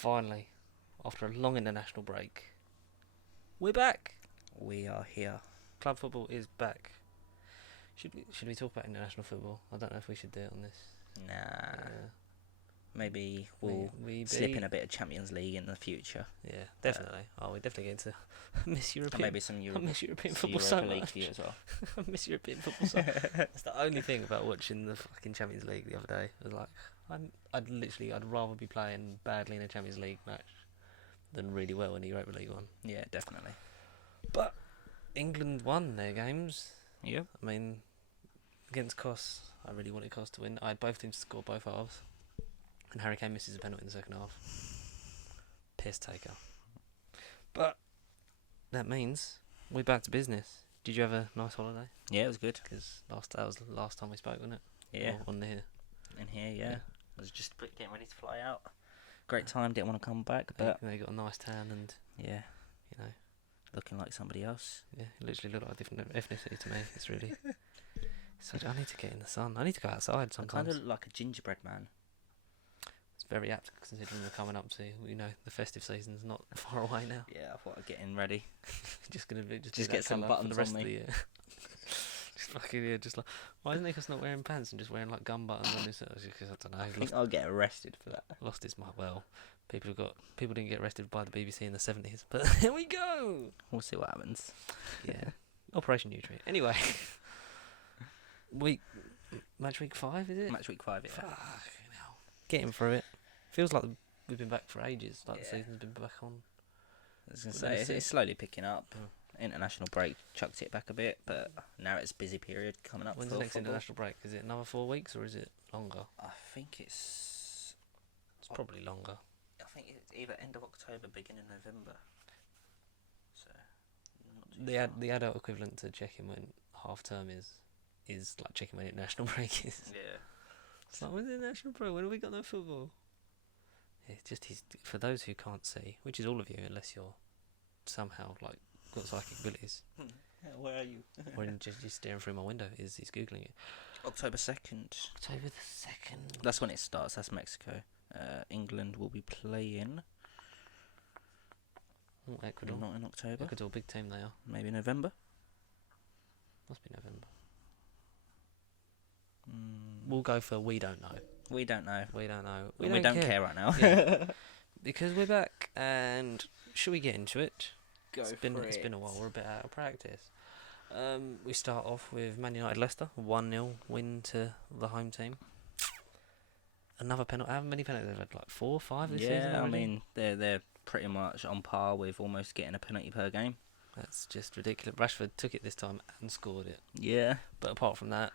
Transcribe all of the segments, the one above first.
Finally, after a long international break, we're back. We are here. Club football is back. Should we talk about international football? I don't know if we should do it on this. Nah. Maybe we'll Maybe. slip in a bit of Champions League in the future. Yeah, definitely. We're definitely going to miss Or European. maybe some I miss European some football Europa so League much. for you as well. I miss European football so much. It's the only thing about watching the fucking Champions League the other day. I was like, I'd rather be playing badly in a Champions League match than really well in a Europa League one. Yeah, definitely. But England won their games. Yep. I mean, against Kos, I really wanted Kos to win. I had both teams to score both halves. And Harry Kane misses a penalty in the second half. Piss taker. But that means we're back to business. Did you have a nice holiday? Yeah, it was good. Because that was the last time we spoke, wasn't it? Yeah. Or on here. In here, yeah. I was just getting ready to fly out. Great time, didn't want to come back, but They got a nice tan and, yeah, you know, looking like somebody else. yeah, it literally looked like a different ethnicity to me. It's really... I need to get in the sun. I need to go outside I sometimes. kind of look like a gingerbread man. It's very apt considering we're coming up to, the festive season's not far away now. Yeah, I thought I'd get in ready. Just gonna do Get some colour buttons for the rest on of the me. year. Just fucking just like, why isn't Nicholas not wearing pants and just wearing like gum buttons on his? Because I don't know. I think I'll get arrested for that. Lost his mind. Well, people didn't get arrested by the BBC in the 70s, but here we go. We'll see what happens. Yeah, Operation Nutrient. Anyway, match week 5 is it? Matchweek 5, yeah. Fucking hell. Getting through it. Feels like we've been back for ages. Like the Yeah. season's been back on. I was going to We're gonna say, see. it's slowly picking up. Mm. International break chucked it back a bit, but now it's busy period coming up. When's for the next football. international break? Is it another 4 weeks or is it longer? I think it's Probably longer. either end of October, beginning of November. So not too far. The adult equivalent to checking when half term is like checking when international break is. Yeah. It's like, when's the international break? When have we got no football? It's just for those who can't see, which is all of you, unless you're somehow like got psychic abilities, Where are you? or just staring through my window. He's googling it. October 2nd. October the 2nd. That's when it starts. That's Mexico. England will be playing. Ecuador. Not in October. Ecuador, big team they are. Maybe November. Must be November. Mm. We'll go for we don't know. We don't know. We don't know. We don't care right now. Yeah. Because we're back, and should we get into it? Go It's been a while. We're a bit out of practice. We start off with Man United Leicester 1-0 win to the home team. Another penalty. How many penalties they've had? Like 4 or 5 this season. Yeah, I already? mean they're pretty much on par with almost getting a penalty per game. That's just ridiculous. Rashford took it this time and scored it. Yeah. But apart from that,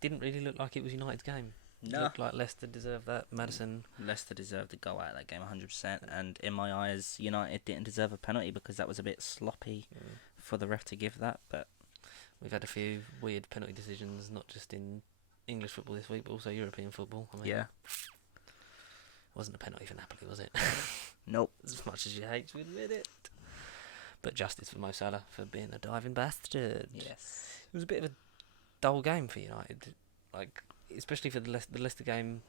didn't really look like it was United's game. No. Looked like Leicester deserved that. Madison. Leicester deserved to go out of that game 100%, and in my eyes, United didn't deserve a penalty because that was a bit sloppy for the ref to give that. But We've had a few weird penalty decisions, not just in English football this week, but also European football. I mean, yeah, wasn't a penalty for Napoli, was it? nope. As much as you hate to admit it. But justice for Mo Salah for being a diving bastard. Yes. It was a bit of a dull game for United. Like, especially for the Leicester game,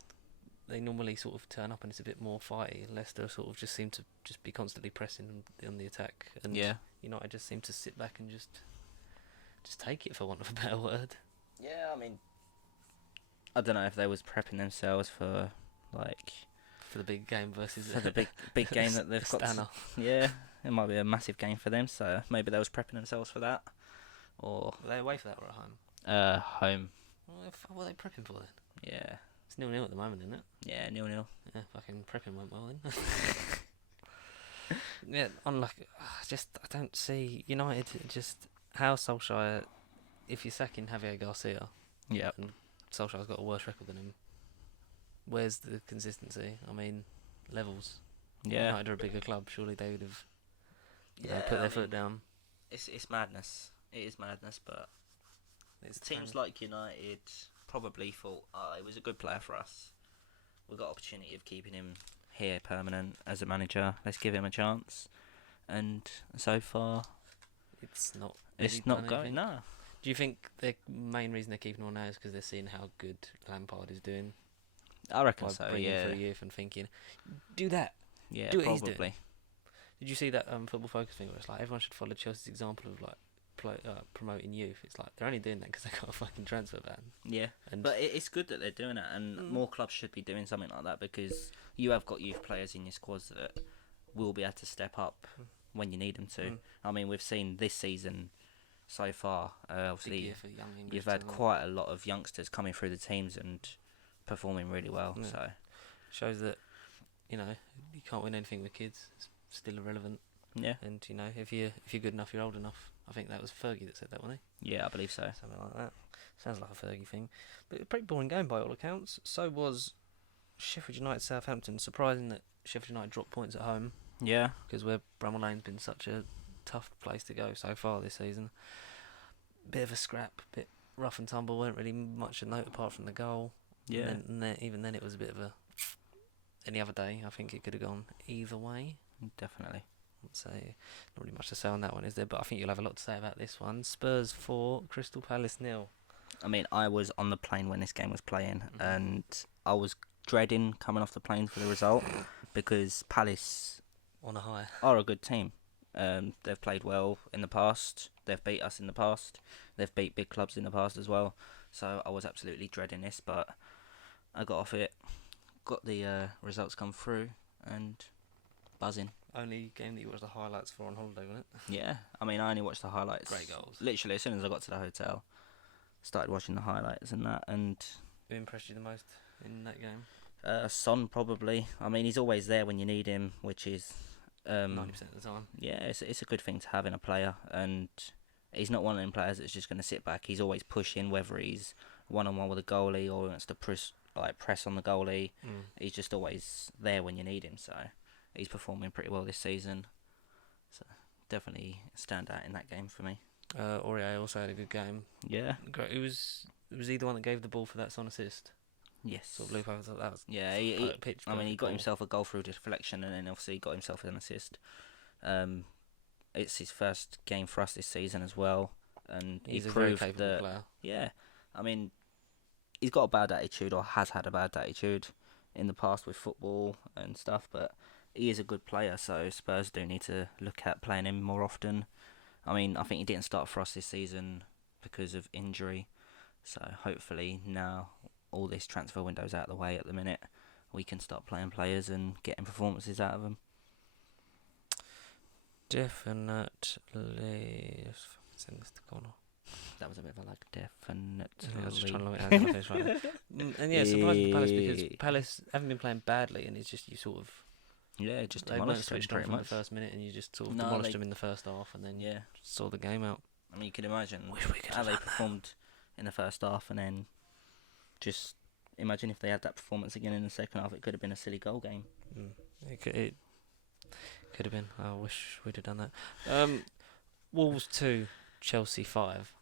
they normally sort of turn up and it's a bit more fighty. Leicester sort of just seem to just be constantly pressing on the attack. And Yeah. United just seem to sit back and just take it, for want of a better word. Yeah, I mean, I don't know if they was prepping themselves for For the big game versus... for the big game that they've got. Stana. Yeah, it might be a massive game for them, so maybe they was prepping themselves for that. Or Were they away for that or at home? home. What are they prepping for then? Yeah. It's 0-0 at the moment, isn't it? Yeah, 0-0. Yeah, fucking prepping went well then. Yeah, unlucky. I don't see United just how Solskjaer. If you're sacking Javier Garcia, Yeah. and Solskjaer's got a worse record than him, where's the consistency? I mean, levels. Yeah. United are a bigger club. Surely they would have, Yeah, put I their foot mean, down. It's madness. It is madness, but It's teams like United probably thought, it was a good player for us. We got opportunity of keeping him here permanent as a manager. Let's give him a chance. And so far, it's not. it's really not done going. anything. No. Do you think the main reason they're keeping on now is because they're seeing how good Lampard is doing I reckon by so. bringing Yeah. through youth and thinking, do that, Yeah, Do what he's probably. doing. Did you see that Football Focus thing where it's like everyone should follow Chelsea's example of like promoting youth? It's like they're only doing that because they got a fucking transfer ban. Yeah, And but it's good that they're doing it, and more clubs should be doing something like that, because you have got youth players in your squads that will be able to step up when you need them to. I mean, we've seen this season so far. big Obviously, year for young English. you've had quite a lot of youngsters coming through the teams and performing really well. Yeah. So Shows that you can't win anything with kids. It's still irrelevant. yeah, And if you're good enough, you're old enough. I think that was Fergie that said that, wasn't he? yeah, I believe so. Something like that. Sounds like a Fergie thing. But a pretty boring game by all accounts. So was Sheffield United Southampton. Surprising that Sheffield United dropped points at home, Yeah, because where Bramall Lane's been such a tough place to go so far this season. Bit of a scrap, bit rough and tumble. Weren't really much to note apart from the goal. yeah. And then, even then, it was a bit of a. Any other day, I think it could have gone either way. Definitely. So not really much to say on that one, is there? But I think you'll have a lot to say about this one. Spurs 4, Crystal Palace 0. I mean, I was on the plane when this game was playing, and I was dreading coming off the plane for the result, because Palace On a high. are a good team. They've played well in the past. They've beat us in the past. They've beat big clubs in the past as well. So I was absolutely dreading this, but I got off it, got the results come through, and buzzing. Only game that you watched the highlights for on holiday, wasn't it? Yeah, I mean, I only watched the highlights. Great goals. Literally, as soon as I got to the hotel, started watching the highlights and that, and Who impressed you the most in that game? Son probably. I mean, he's always there when you need him, which is 90% of the time. yeah, it's a good thing to have in a player, and he's not one of them players that's just going to sit back. He's always pushing, whether he's one-on-one with a goalie or wants to press on the goalie. He's just always there when you need him, so he's performing pretty well this season. So definitely stand out in that game for me. Aurier also had a good game. Yeah. Great. Was he the one that gave the ball for that son assist? Yes. Sort of loop over that was Yeah, pitch. I mean, he got himself a goal through deflection, and then obviously he got himself an assist. It's his first game for us this season as well, and He's he a very proved capable that. player. Yeah, I mean, he's got a bad attitude, or has had a bad attitude in the past with football and stuff, but he is a good player, so Spurs do need to look at playing him more often. I mean, I think he didn't start for us this season because of injury, so hopefully now all this transfer window's out of the way at the minute, we can start playing players and getting performances out of them. Definitely. Let's send this to corner. That was a bit of a definite. I was just trying to look at how to finish right now. And yeah, surprised for Palace, because Palace haven't been playing badly, and it's just you sort of Yeah, just they weren't demolished them switched on pretty from the much. first minute, and you just sort of No, demolished they- them in the first half, and then Yeah, saw the game out. I mean, you can imagine Wish we could how have they done that. performed in the first half, and then just imagine if they had that performance again in the second half. It could have been a silly goal game. It could have been. I wish we'd have done that. Wolves 2, Chelsea 5.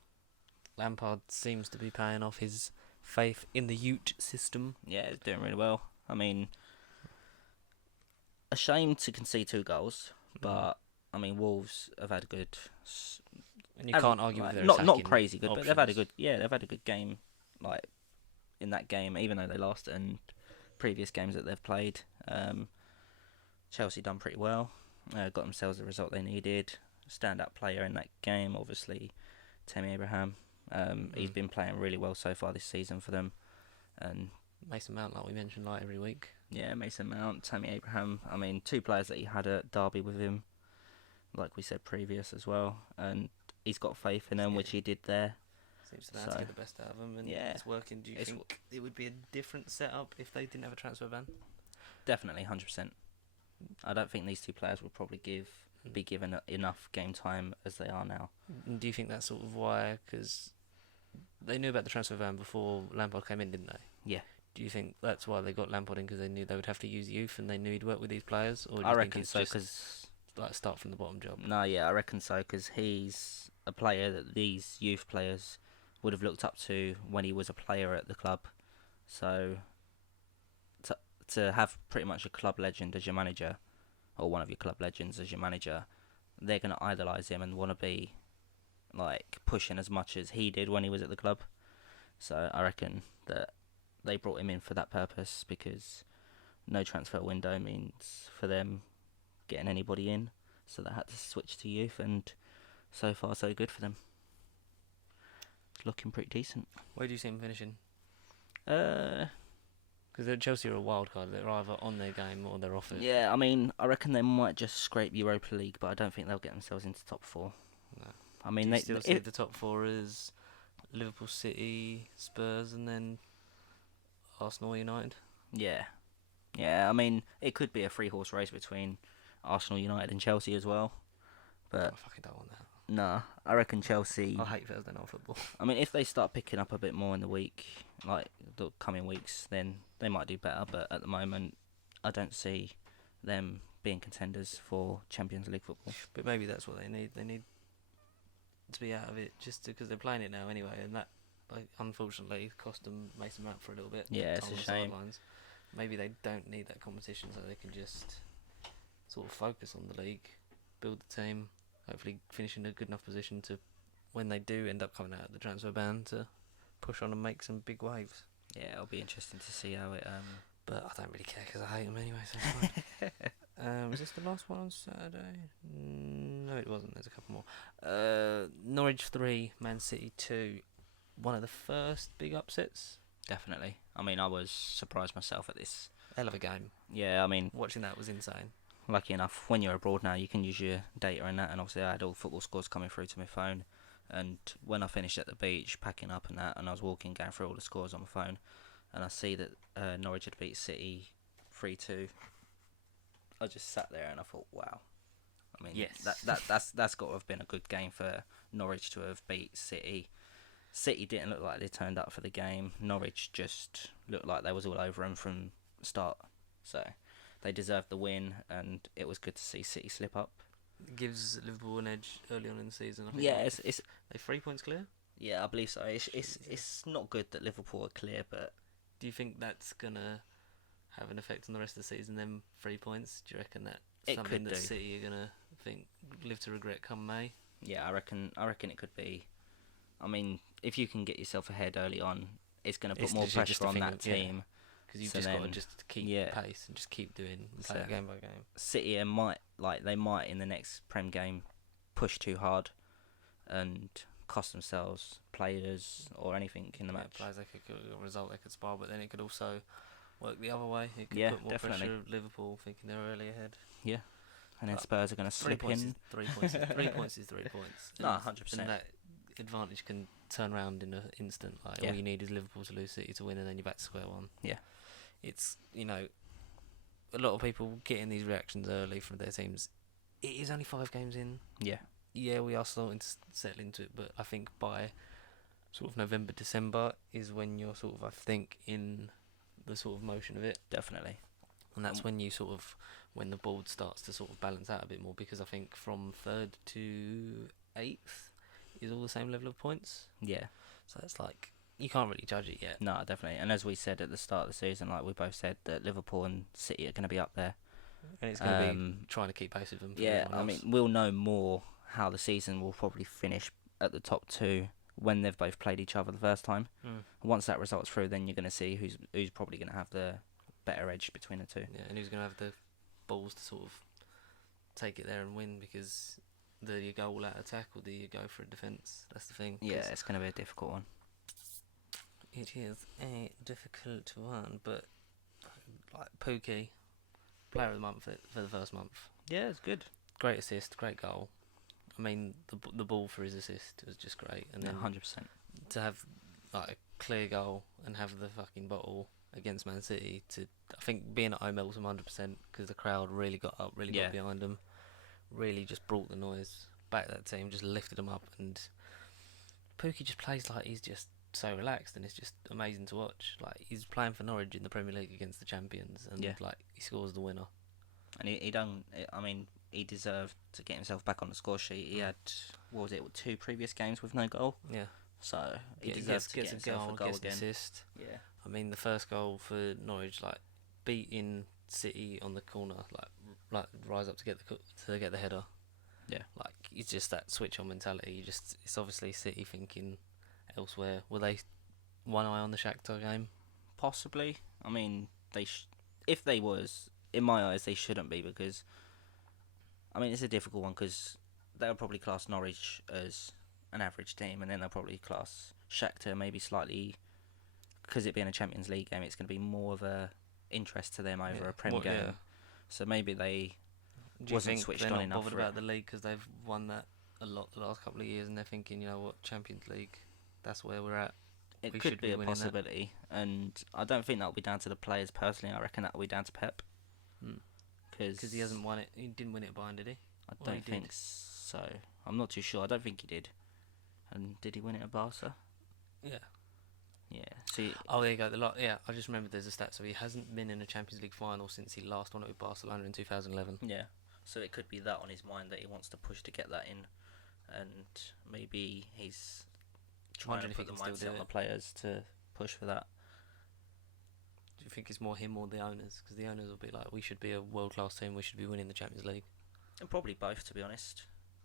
Lampard seems to be paying off his faith in the Ute system. Yeah, it's doing really well. I mean, a shame to concede 2 goals, but I mean, Wolves have had a good. And you can't argue with their not attacking crazy good, but they've had a options. good. Yeah, they've had a good game, like in that game, even though they lost in previous games that they've played. Chelsea done pretty well. Got themselves the result they needed. Standout player in that game, obviously, Tammy Abraham. He's been playing really well so far this season for them, and Mason Mount, like we mentioned, like every week. yeah, Mason Mount, Tammy Abraham. I mean, 2 players that he had at Derby with him, like we said previous as well, and he's got faith in them, which he did there. Seems to be able to So, get the best out of them, and yeah, it's working. Do you it's think it would be a different setup if they didn't have a transfer ban? Definitely, 100%. I don't think these 2 players would probably be given enough game time as they are now. And do you think that's sort of why? Because they knew about the transfer ban before Lampard came in, didn't they? Yeah. Do you think that's why they got Lampard in, because they knew they would have to use youth and they knew he'd work with these players? Or do you I think reckon it's so, just because like start from the bottom job? no, yeah, I reckon so, because he's a player that these youth players would have looked up to when he was a player at the club. So to have pretty much a club legend as your manager, or one of your club legends as your manager, they're going to idolise him and want to be like pushing as much as he did when he was at the club. So I reckon that they brought him in for that purpose, because no transfer window means for them getting anybody in, so they had to switch to youth, and so far so good for them. It's looking pretty decent. Where do you see them finishing? Uh, Because Chelsea are a wild card. They're either on their game or they're off it. yeah, I mean, I reckon they might just scrape Europa League, but I don't think they'll get themselves into top 4. No. I mean, Do you they still see the top 4 as Liverpool, City, Spurs, and then Arsenal, United? yeah, I mean, it could be a 3-horse race between Arsenal, United, and Chelsea as well. I But fucking don't want that. nah, I reckon Chelsea. I hate Thursday night football. I mean, if they start picking up a bit more in the week, like the coming weeks, then they might do better. But at the moment, I don't see them being contenders for Champions League football. But maybe that's what they need. They need to be out of it just because they're playing it now anyway, and that, like, unfortunately, cost them Mason Mount for a little bit. Yeah, it's on a the shame. sidelines. Maybe they don't need that competition, so they can just sort of focus on the league, build the team, hopefully finish in a good enough position to, when they do end up coming out of the transfer ban, to push on and make some big waves. Yeah, it'll be interesting to see how it. But I don't really care because I hate them anyway. So it's fine. Was this the last one on Saturday? No, it wasn't. There's a couple more. Norwich 3, Man City 2. One of the first big upsets. Definitely. I mean, I was surprised myself at this. Hell of a game. Yeah, I mean, Watching that was insane. lucky enough, when you're abroad now, you can use your data and that, and obviously I had all football scores coming through to my phone, and when I finished at the beach, packing up and that, and I was walking, going through all the scores on my phone, and I see that Norwich had beat City 3-2, I just sat there and I thought, wow. I mean, Yes. that's got to have been a good game for Norwich to have beat City. City didn't look like they turned up for the game. Norwich just looked like they was all over them from the start. So they deserved the win, and it was good to see City slip up. It gives Liverpool an edge early on in the season. I think Yeah, like, it's they're 3 points clear. yeah, I believe so. It's not good that Liverpool are clear, but Do you think that's gonna have an effect on the rest of the season? Them 3 points. Do you reckon that It something could that do. City are gonna live to regret come May? yeah, I reckon it could be. I mean, if you can get yourself ahead early on, it's going to put It's more literally just pressure a on thing that of- yeah. team. Because you've So just got to then- just keep yeah. pace and just keep doing and play So- it game by game. City might in the next Prem game push too hard and cost themselves players or anything in the Yeah, match. players, they could get a result, they could spiral, but then it could also work the other way. It could Yeah, put more definitely. pressure at Liverpool, thinking they're early ahead. And then But Spurs are going to 3 slip points in. is 3 points. 3 points is 3 points. No, And- 100%. And that advantage can turn around in an instant. Like Yeah. all you need is Liverpool to lose, City to win, and then you're back to square one. Yeah. It's, a lot of people getting these reactions early from their teams. It is only 5 games in. Yeah, Yeah, we are starting to settle into it, but I think by sort of November, December is when you're sort of, I think, in the sort of motion of it. definitely. And that's when when the board starts to sort of balance out a bit more, because I think from 3rd to 8th is all the same level of points. Yeah, So it's like, you can't really judge it yet. no, definitely. And as we said at the start of the season, like we both said, that Liverpool and City are going to be up there. And it's going to be Um, trying to keep pace with them. for Yeah, everyone I else. mean, we'll know more how the season will probably finish at the top 2 when they've both played each other the first time. Mm. Once that result's through, then you're going to see who's probably going to have the better edge between the two. Yeah, and who's going to have the balls to sort of take it there and win, because do you go all out attack or do you go for a defence? That's the thing. 'cause Yeah, it's going to be a difficult one. it is a difficult one, but like Pookie, player of the month for the first month. Yeah, it's good. Great assist, great goal. I mean, the ball for his assist was just great, and Yeah, then 100%. to have like a clear goal and have the fucking bottle against Man City, I think being at home helps them 100%, because the crowd really got up, really Yeah. got behind them, really just brought the noise back. That team just lifted them up, and Pookie just plays like he's just so relaxed, and it's just amazing to watch. Like, he's playing for Norwich in the Premier League against the champions, and Yeah. like he scores the winner. And he done. I mean, he deserved to get himself back on the score sheet. He had, what was it, 2 previous games with no goal. Yeah, So he Gets- deserves to gets get himself a goal gets an again. assist. Yeah. I mean, the first goal for Norwich, like beating City on the corner, like rise up to get the header. Yeah. Like, it's just that switch on mentality. It's obviously City thinking elsewhere. Were they one eye on the Shakhtar game? Possibly. I mean, if they was, in my eyes, they shouldn't be because, I mean, it's a difficult one because they'll probably class Norwich as an average team, and then they'll probably class Shakhtar maybe slightly, because it being a Champions League game, it's going to be more of a interest to them over a Prem game. Yeah. So maybe they wasn't switched on enough. Do you think they're not bothered about the league because they've won that a lot the last couple of years, and they're thinking, you know what, Champions League, that's where we're at. It could be a possibility, and I don't think that'll be down to the players personally. I reckon that'll be down to Pep. Because he hasn't won it. He didn't win it at Bayern, did he? I don't think so. I'm not too sure. I don't think he did. And did he win it at Barca? Yeah. Yeah. See. Oh, there you go. I just remembered there's a stat. So he hasn't been in a Champions League final since he last won it with Barcelona in 2011. Yeah. So it could be that on his mind that he wants to push to get that in, and maybe he's trying to put the mindset on the players to push for that. Do you think it's more him or the owners? Because the owners will be like, we should be a world-class team, we should be winning the Champions League. And probably both, to be honest.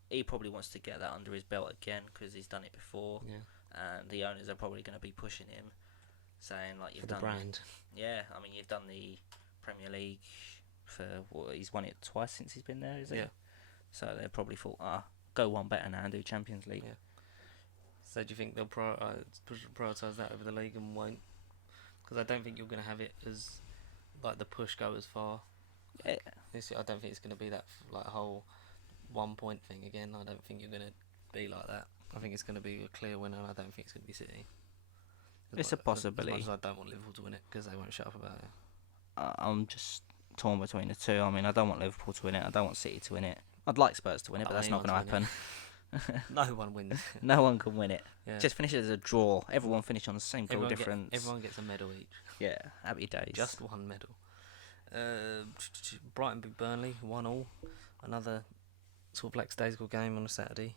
He probably wants to get that under his belt again because he's done it before. Yeah. And the owners are probably going to be pushing him, saying like, you've done the brand. Yeah, I mean, you've done the Premier League for he's won it twice since he's been there, is it? Yeah. So they probably thought, go one better now and do Champions League. Yeah. So do you think they'll prioritise that over the league and won't? Because I don't think you're going to have it as like the push go as far. Yeah. I don't think it's going to be that like whole 1 point thing again. I don't think you're going to be like that. I think it's going to be a clear winner, and I don't think it's going to be City. It's a possibility. As much as I don't want Liverpool to win it because they won't shut up about it. I'm just torn between the two. I mean, I don't want Liverpool to win it. I don't want City to win it. I'd like Spurs to win it, but that's not going to happen. No one wins. No one can win it. Yeah. Just finish it as a draw. Everyone finish on the same goal difference. Everyone gets a medal each. Yeah, happy days. Just one medal. Brighton beat Burnley 1-1. Another sort of lackadaisical game on a Saturday.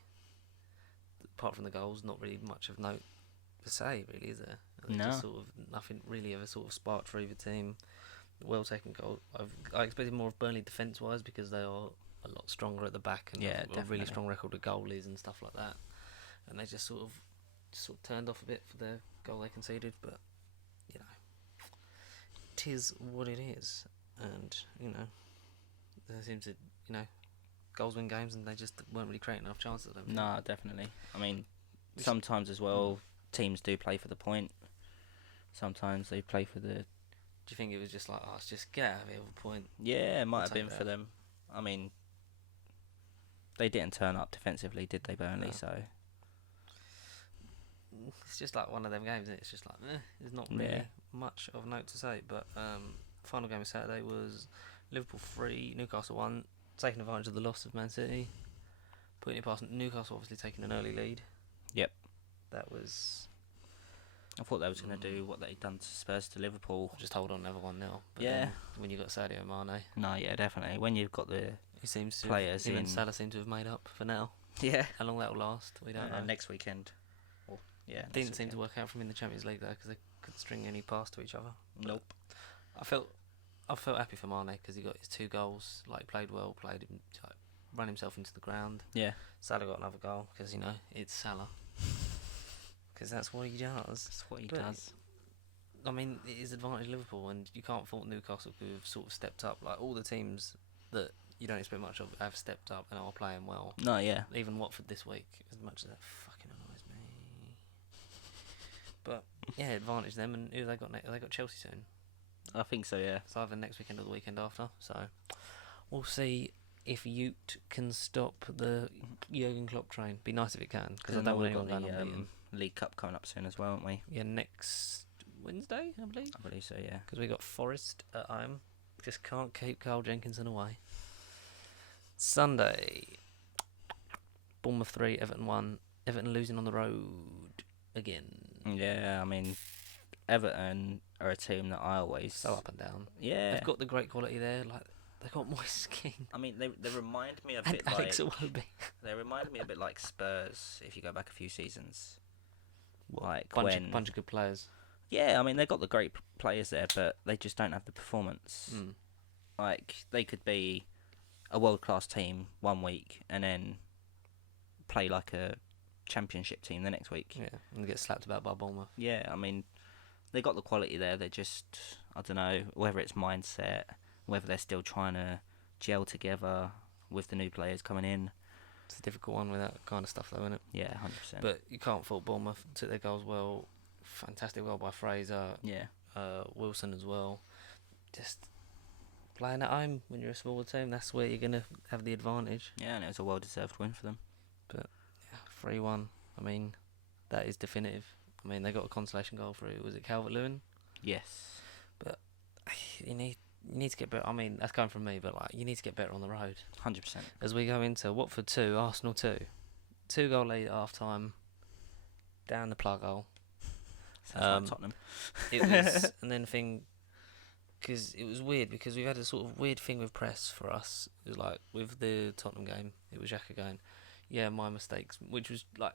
Apart from the goals, not really much of note to say, really, is there? No. Just sort of nothing really ever sort of sparked for either team. Well taken goal. I expected more of Burnley defence-wise because they are a lot stronger at the back and have a really strong record with goalies and stuff like that. And they just sort of turned off a bit for the goal they conceded, but you know, it is what it is. And you know, there seems to goals win games, and they just weren't really creating enough chances. I don't think. No, definitely. I mean, sometimes as well, teams do play for the point. Sometimes they play for the. Do you think it was just like, let's just get out of here with a point? Yeah, it might have been for them. I mean, they didn't turn up defensively, did they, Burnley? No. So it's just like one of them games, isn't it? It's just like, there's not really much of note to say. But final game of Saturday was Liverpool 3, Newcastle 1, taking advantage of the loss of Man City, putting it past Newcastle, obviously taking an early lead. Yep. That was... I thought they was going to do what they'd done to Spurs to Liverpool. Just hold on, never 1-0. Yeah. When you got Sadio Mane. No, yeah, definitely. When you've got the players in... and Salah seem to have made up for now. Yeah. How long that will last, we don't know. Next weekend. Didn't seem to work out for him in the Champions League, though, because they couldn't string any pass to each other. Nope. I felt happy for Mane because he got his 2 goals. Like, played well, run himself into the ground. Yeah. Salah got another goal because it's Salah. Because that's what he does. That's what he does. I mean, it is advantage Liverpool, and you can't fault Newcastle who have sort of stepped up. Like, all the teams that you don't expect much of have stepped up and are playing well. No, yeah. Even Watford this week, as much as that fucking annoys me. But yeah, advantage them. And who they got next? They got Chelsea soon. I think so, yeah. It's either next weekend or the weekend after. So we'll see if Ute can stop the Jurgen Klopp train. Be nice if it can, because I don't want anyone going on League Cup coming up soon as well, aren't we? Yeah, next Wednesday, I believe. I believe so, yeah. Because we got Forest at home. Just can't keep Carl Jenkinson away. Sunday, Bournemouth 3, Everton 1. Everton losing on the road again. Yeah, I mean, Everton are a team that I always... So up and down. Yeah. They've got the great quality there. Like, they've got Moise Kean. I mean, they remind me a and bit Alex like... Iwobi. They remind me a bit like Spurs, if you go back a few seasons. Like bunch of good players. Yeah, I mean, they've got the great players there, but they just don't have the performance. Like, they could be a world-class team 1 week and then play like a championship team the next week. Yeah, and get slapped about by Bournemouth. Yeah, I mean, they got the quality there. They're just, I don't know, whether it's mindset, whether they're still trying to gel together with the new players coming in. It's a difficult one with that kind of stuff, though, isn't it? Yeah, 100%. But you can't fault Bournemouth. Took their goals well. Fantastic well by Fraser. Yeah. Wilson as well. Just playing at home when you're a smaller team, that's where you're going to have the advantage. Yeah, and it was a well-deserved win for them. But, yeah, 3-1. I mean, that is definitive. I mean, they got a consolation goal through. Was it Calvert-Lewin? Yes. But you need to get better. I mean, that's coming from me, but like you need to get better on the road. 100%. As we go into Watford 2, Arsenal 2. 2-goal lead at half-time. Down the plug hole. Sounds like Tottenham. It was, and then because it was weird, because we've had a sort of weird thing with press for us. It was like, with the Tottenham game, it was Xhaka going, yeah, my mistakes, which was like,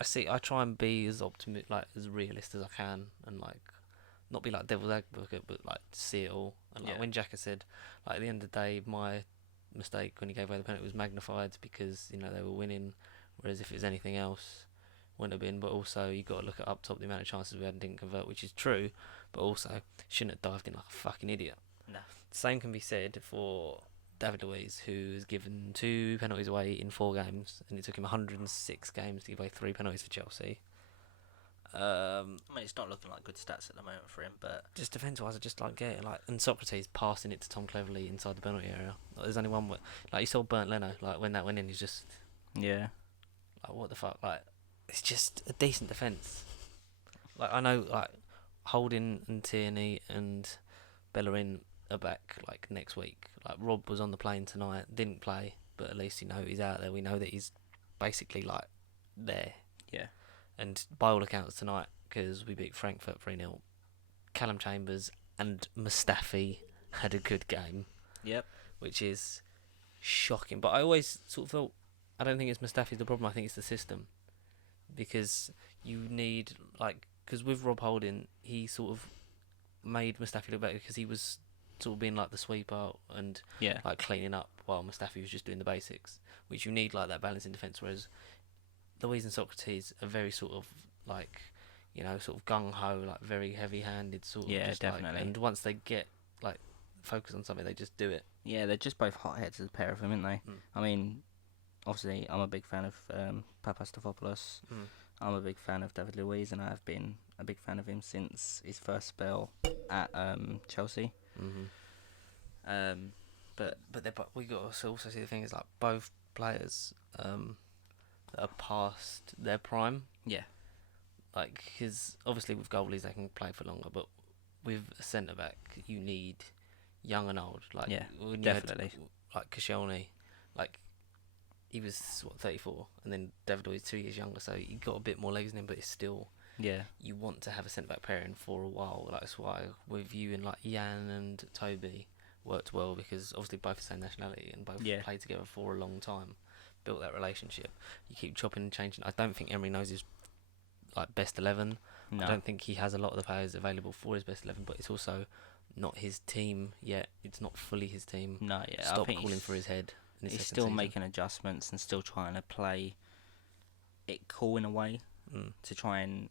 I try and be as as realist as I can, and like, not be like devil's advocate, but like see it all. And like when Xhaka said, like at the end of the day, my mistake when he gave away the penalty was magnified because they were winning, whereas if it was anything else, wouldn't have been. But also you got to look at up top the amount of chances we had and didn't convert, which is true, but also shouldn't have dived in like a fucking idiot. No. Same can be said for David Luiz, who has given 2 penalties away in 4 games, and it took him 106 games to give away 3 penalties for Chelsea. I mean, it's not looking like good stats at the moment for him, but just defence-wise, I just like get it. Like, and Socrates passing it to Tom Cleverley inside the penalty area. Like, there's only one like you saw Bernd Leno. Like when that went in, he's just yeah, like what the fuck. Like it's just a decent defence. Like I know like Holding and Tierney and Bellerin are back like next week. Like Rob was on the plane tonight, didn't play, but at least he's out there. We know that he's basically like there. Yeah. And by all accounts tonight, because we beat Frankfurt 3-0, Callum Chambers and Mustafi had a good game. Yep. Which is shocking. But I always sort of thought, I don't think it's Mustafi's the problem, I think it's the system. Because you need, because with Rob Holding, he sort of made Mustafi look better because he was sort of being like the sweeper and like cleaning up while Mustafi was just doing the basics, which you need like that balance in defence, whereas Luiz and Socrates are very sort of like, sort of gung-ho, like very heavy-handed sort of. Yeah, just definitely. And once they get like focus on something, they just do it. Yeah, they're just both hotheads as a pair of them, aren't they? I mean, obviously, I'm a big fan of Papastafopoulos. I'm a big fan of David Luiz, and I've been a big fan of him since his first spell at Chelsea. But we got to also see the thing is like both players that are past their prime. Yeah. Like, because obviously with goalies they can play for longer, but with a centre back you need young and old. Like, yeah, when definitely. Like Koscielny, like he was 34, and then David Luiz 2 years younger, so he got a bit more legs in him, but it's still you want to have a centre back pairing for a while. Like, that's why with you and like Jan and Toby worked well, because obviously both the same nationality and both played together for a long time, built that relationship. You keep chopping and changing. I don't think Emery knows his like best 11. No. I don't think he has a lot of the players available for his best 11, but it's also not his team yet. It's not fully his team. No, yeah. Stop I think calling for his head. He's still making adjustments and still trying to play it cool in a way to try and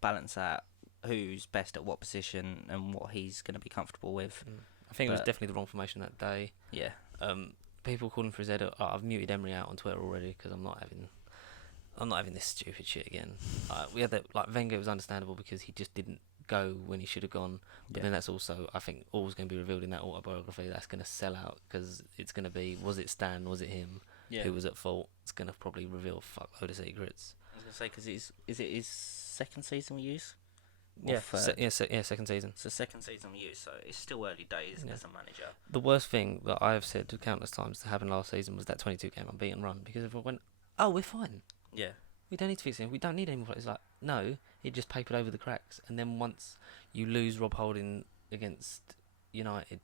balance out who's best at what position and what he's going to be comfortable with. I think it was definitely the wrong formation that day. Yeah. People calling for his head. I've muted Emery out on Twitter already because I'm not having this stupid shit again. We had that, like, Wenger was understandable because he just didn't go when he should have gone. But then that's also, I think, all's going to be revealed in that autobiography. That's going to sell out because it's going to be, was it Stan, was it him who was at fault? It's going to probably reveal a fuckload of secrets. I was going to say, because is it his second season we use? Second season. It's the second season we use, so it's still early days as a manager. The worst thing that I have said countless times to happen last season was that 22 game unbeaten run, because everyone went, oh, we're fine. Yeah. We don't need to fix it. We don't need any more. It's like, no, it just papered over the cracks. And then once you lose Rob Holding against United,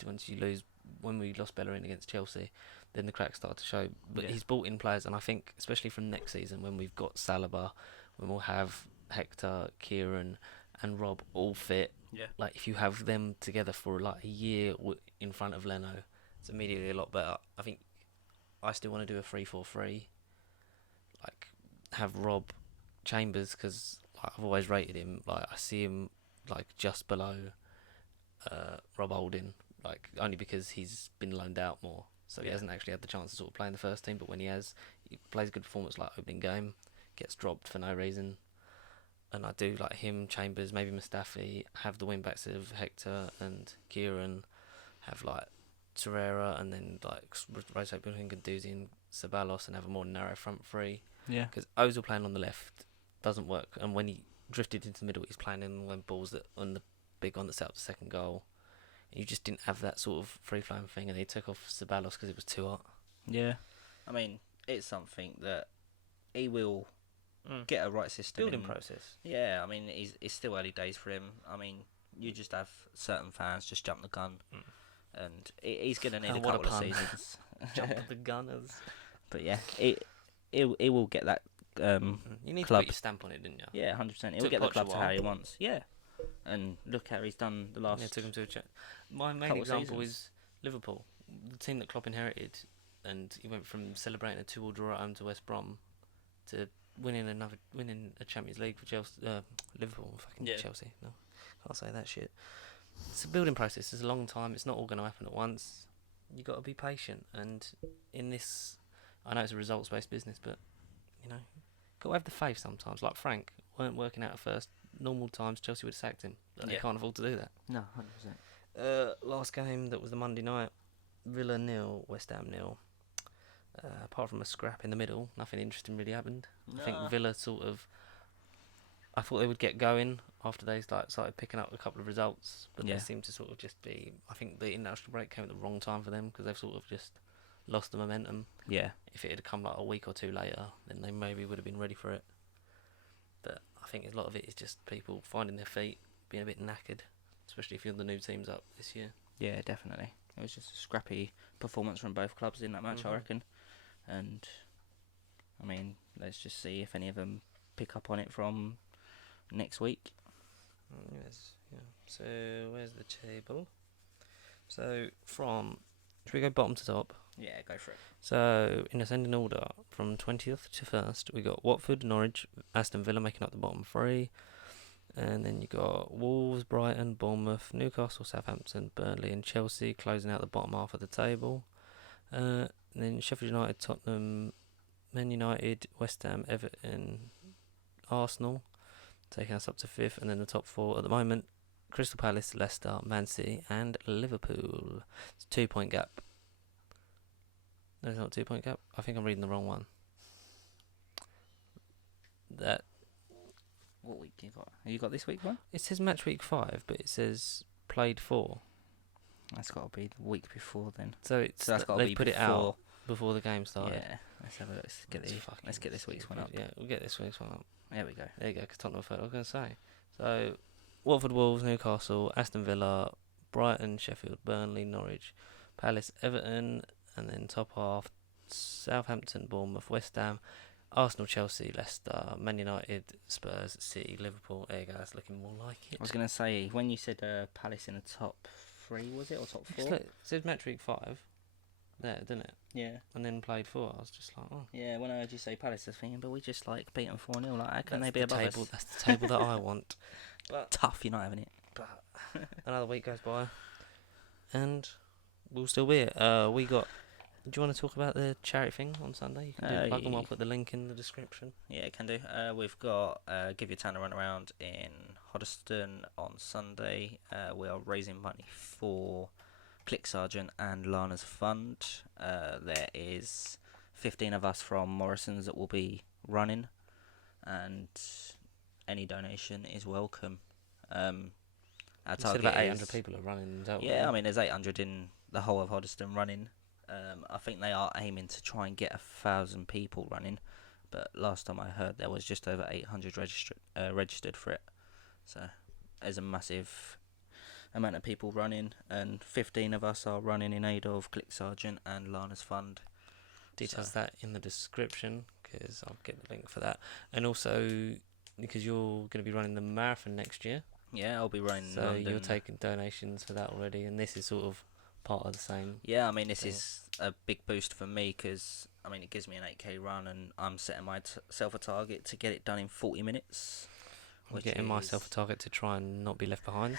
when we lost Bellerin against Chelsea, then the cracks start to show. But he's brought in players, and I think, especially from next season, when we've got Saliba, when we'll have Hector, Kieran, and Rob all fit. Yeah. Like, if you have them together for like a year in front of Leno, it's immediately a lot better. I think I still want to do a 3-4-3. Like, have Rob Chambers, because I've always rated him. Like I see him like just below Rob Holding, like only because he's been loaned out more, so he hasn't actually had the chance to sort of play in the first team. But when he has, he plays a good performance like opening game, gets dropped for no reason. And I do like him, Chambers, maybe Mustafi, have the wing backs of Hector and Kieran, have like Torreira, and then like rotate between Guendouzi and Ceballos, and have a more narrow front three. Yeah. Because Ozil playing on the left doesn't work, and when he drifted into the middle, he's playing in when balls that on the big one that set up the second goal. And you just didn't have that sort of free flowing thing, and they took off Ceballos because it was too hot. Yeah. I mean, it's something that he will get a right system. Building process. Yeah, I mean, it's still early days for him. I mean, you just have certain fans just jump the gun, and he's going to need a couple of seasons. Jump the gunners. But yeah, it will get that you need club. to put your stamp on it, didn't you? Yeah, 100%. It will get the club to how he wants. Yeah, and look how he's done the last. Yeah, took him to a chat. My main example is Liverpool, the team that Klopp inherited, and he went from celebrating a 2-2 draw at home to West Brom to winning a Champions League for Chelsea, Liverpool, Chelsea. No, can't say that shit. It's a building process. It's a long time. It's not all going to happen at once. You got to be patient. And in this, I know it's a results-based business, but you know, got to have the faith sometimes. Like Frank weren't working out at first. Normal times, Chelsea would have sacked him. But they can't afford to do that. No, 100%. Last game that was the Monday night, Villa 0, West Ham 0. Apart from a scrap in the middle, nothing interesting really happened. No. I think Villa I thought they would get going after they started picking up a couple of results, but they seem to sort of just be. I think the international break came at the wrong time for them because they've sort of just lost the momentum. Yeah. If it had come like a week or two later, then they maybe would have been ready for it. But I think a lot of it is just people finding their feet, being a bit knackered, especially if you're the new teams up this year. Yeah, definitely. It was just a scrappy performance from both clubs in that match, I reckon. And, I mean, let's just see if any of them pick up on it from next week. Yes, yeah. So, where's the table? So, should we go bottom to top? Yeah, go for it. So, in ascending order, from 20th to 1st, we got Watford, Norwich, Aston Villa making up the bottom three. And then you got Wolves, Brighton, Bournemouth, Newcastle, Southampton, Burnley and Chelsea closing out the bottom half of the table. And then Sheffield United, Tottenham, Man United, West Ham, Everton, Arsenal taking us up to 5th. And then the top four at the moment, Crystal Palace, Leicester, Man City and Liverpool. It's a 2-point gap. No, it's not a 2-point gap. I think I'm reading the wrong one. What week you got? Have you got this week one? It says Matchweek 5, but it says played 4. That's got to be the week before then. So that's got to be put it out before the game started. Yeah, let's have a look. Let's get this week's one up. Yeah, we'll get this week's one up. There we go. There you go, because Tottenham third, I was going to say. So, Watford, Wolves, Newcastle, Aston Villa, Brighton, Sheffield, Burnley, Norwich, Palace, Everton, and then top half, Southampton, Bournemouth, West Ham, Arsenal, Chelsea, Leicester, Man United, Spurs, City, Liverpool. There you go, that's looking more like it. I was going to say, when you said Palace in the top 3, was it, or top 4? It says Matchweek 5 there, didn't it? Yeah. And then played 4, I was just like, oh. Yeah, when I heard you say Palace, I was thinking, but we just like beat them 4-0, like, how can they be above us? That's the table that I want. But tough, you're not having it. But another week goes by, and we'll still be it. Do you want to talk about the charity thing on Sunday? You can do plug them. I'll put the link in the description. Yeah, can do. We've got Give Your Town a Run Around in Hoddesdon on Sunday. We are raising money for Click Sergeant and Lana's Fund. There is 15 of us from Morrison's that will be running, and any donation is welcome. Our target about 800 people are running. Yeah, I mean, there's 800 in the whole of Hoddesdon running. I think they are aiming to try and get 1,000 people running, but last time I heard there was just over 800 registered for it. So there's a massive amount of people running, and 15 of us are running in aid of Click Sergeant and Lana's Fund. Details that in the description, because I'll get the link for that. And also, because you're going to be running the marathon next year. Yeah, I'll be running so London. You're taking donations for that already, and this is sort of part of the same. Yeah, I mean, this is a big boost for me because, I mean, it gives me an 8k run, and I'm setting myself a target to get it done in 40 minutes, I'm getting myself a target to try and not be left behind.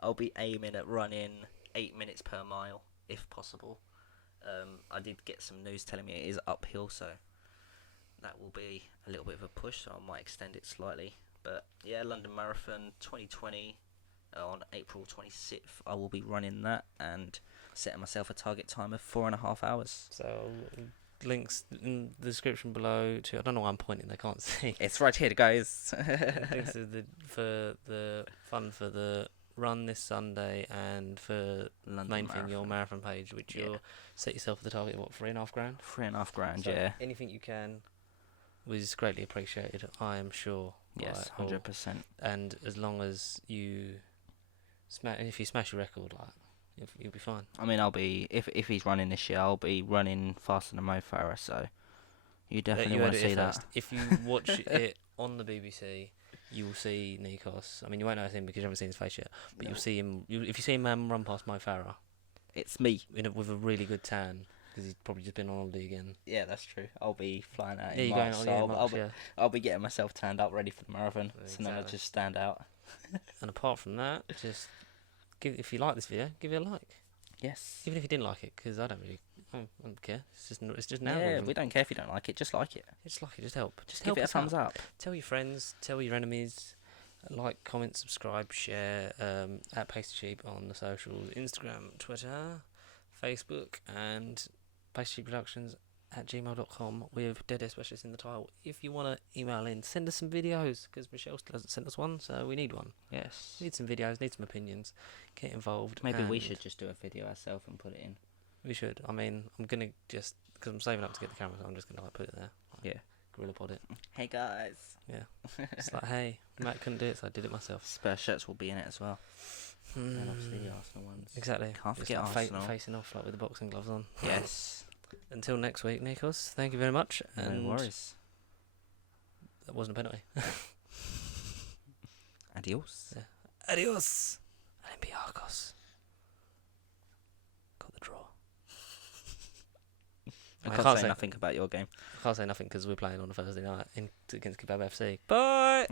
I'll be aiming at running 8 minutes per mile, if possible. I did get some news telling me it is uphill, so that will be a little bit of a push, so I might extend it slightly. But yeah, London Marathon 2020 on April 26th, I will be running that and setting myself a target time of 4.5 hours. So links in the description below to, I don't know why I'm pointing, they can't see. It's right here, guys. Links to for the fun for the run this Sunday and for London main thing, Marathon. your marathon page, which you'll set yourself the target, what, 3.5 grand? 3.5 grand, So yeah. anything you can was greatly appreciated, I am sure. Yes, Right, 100%. and as long as you if you smash your record, like, you'll be fine. I mean, I'll be, if he's running this year, I'll be running faster than Mo Farah, so you definitely You want heard to it see here that. first. If you watch it on the BBC, you will see Nikos. I mean, you won't know him because you haven't seen his face yet, but you'll see him. If you see him run past Mo Farah, It's me. with a really good tan, because he's probably just been on holiday again. Yeah, that's true. I'll be flying out Yeah, in you're March, going so on, yeah, March, yeah. I'll be getting myself tanned up, ready for the marathon, so then I'll Exactly. just stand out. And apart from that, just if you like this video, give it a like. Yes. Even if you didn't like it, because I don't care. It's just now. Yeah, we don't care if you don't like it, just like it. Just like it, just help. Just help give it a us out. thumbs up. Tell your friends, tell your enemies, like, comment, subscribe, share, at Pasty Sheep on the socials, Instagram, Twitter, Facebook, and Pasty Sheep Productions at gmail.com with Dead Air Specialist in the title. If you want to email in, send us some videos, because Michelle still hasn't sent us one, so we need one. Yes. We need some videos, need some opinions, get involved. Maybe we and should just do a video ourselves and put it in. We should. I mean, I'm going to just, because I'm saving up to get the camera, so I'm just going to put it there. Yeah. Gorilla pod it. Hey guys. Yeah. It's like, hey, Matt couldn't do it, so I did it myself. Spare shirts will be in it as well. And obviously the Arsenal ones. Exactly. Can't Just forget like Arsenal. facing off, like, with the boxing gloves on. Yes. Until next week, Nikos, thank you very much. And No worries. that wasn't a penalty. Adios. Yeah. Adios. Olympiacos. Got the draw. I can't say nothing about your game. I can't say nothing because we're playing on a Thursday night against Kebab FC. Bye!